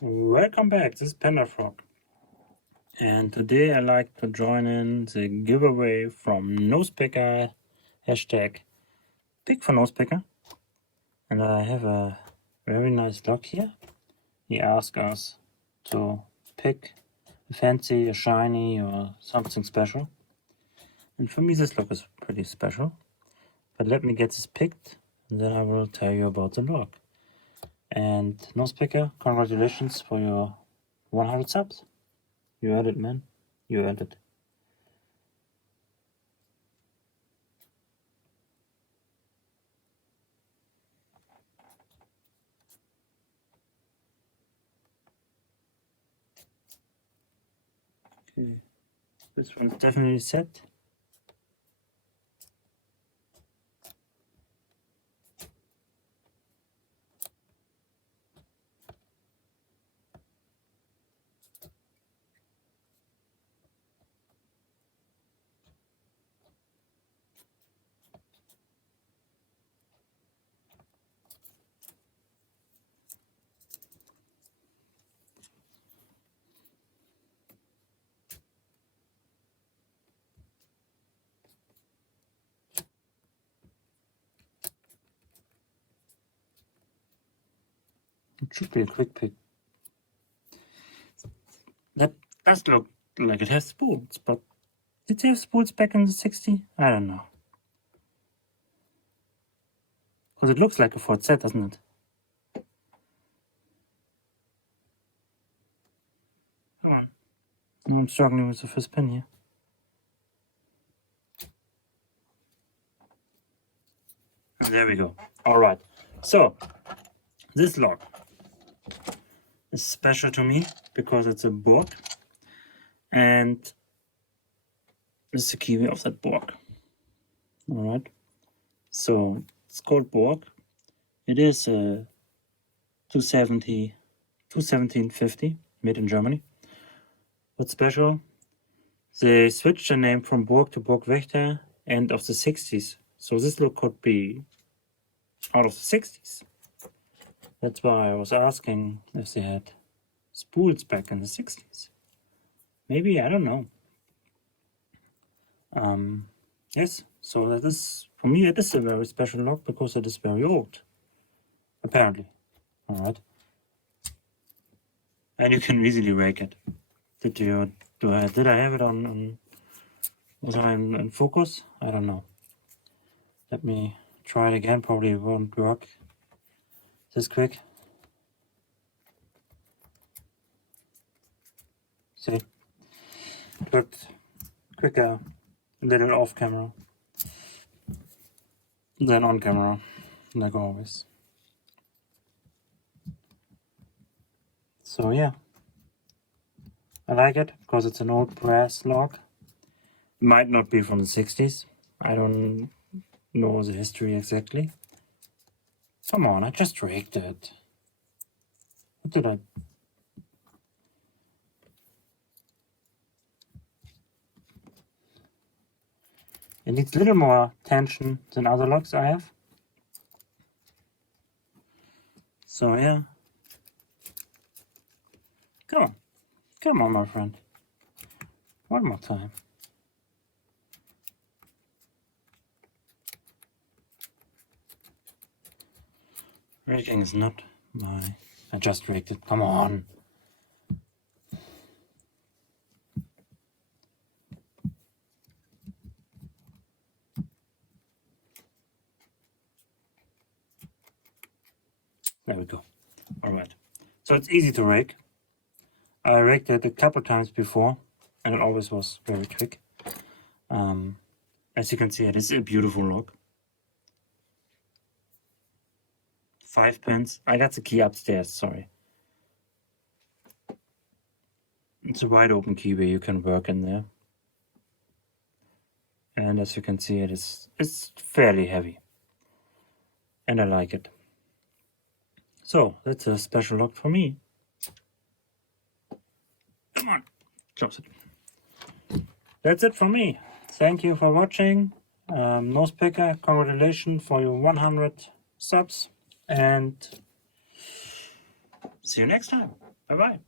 Welcome back, this is Panda-Frog, and today I like to join in the giveaway from Nosepicker, hashtag pick for Nosepicker, and I have a very nice lock here. He asked us to pick a fancy, a shiny, or something special, and for me this lock is pretty special, but let me get this picked and then I will tell you about the lock. And Nosepicker, congratulations for your 100 subs. You earned it, man. You earned it. Okay. This one's definitely set. It should be a quick pick. That does look like it has spools, but did they have spools back in the 60s? I don't know. Because it looks like a Ford set, doesn't it? Come on. I'm struggling with the first pin here. There we go. Alright. So, this lock is special to me because it's a Burg. And this is the keyway of that Burg. Alright. So, it's called Burg. It is a 21750 made in Germany. What's special? They switched the name from Burg to Burg Wächter end of the 60s. So this look could be out of the 60s. That's why I was asking if they had spools back in the 60s. Maybe, I don't know. Yes, so that is, for me, it is a very special lock because it is very old. Apparently. Alright. And you can easily rake it. Did I have it on was I in focus? I don't know. Let me try it again. Probably it won't work this quick. See, it worked quicker a little off camera than on camera, like always. So yeah, I like it because it's an old brass lock. Might not be from the 60s. I don't know the history exactly. Come on, I just raked it. What did I? It needs a little more tension than other locks I have. So yeah. Come on. Come on, my friend. One more time. Raking is not my... I just raked it. Come on. There we go. Alright. So it's easy to rake. I raked it a couple times before and it always was very quick. As you can see, it is a beautiful lock. 5 pins. I got the key upstairs, sorry. It's a wide open key where you can work in there. And as you can see, it's fairly heavy. And I like it. So, that's a special lock for me. Come on, close it. That's it from me. Thank you for watching. Nosepicker, congratulations for your 100 subs. And see you next time. Bye bye.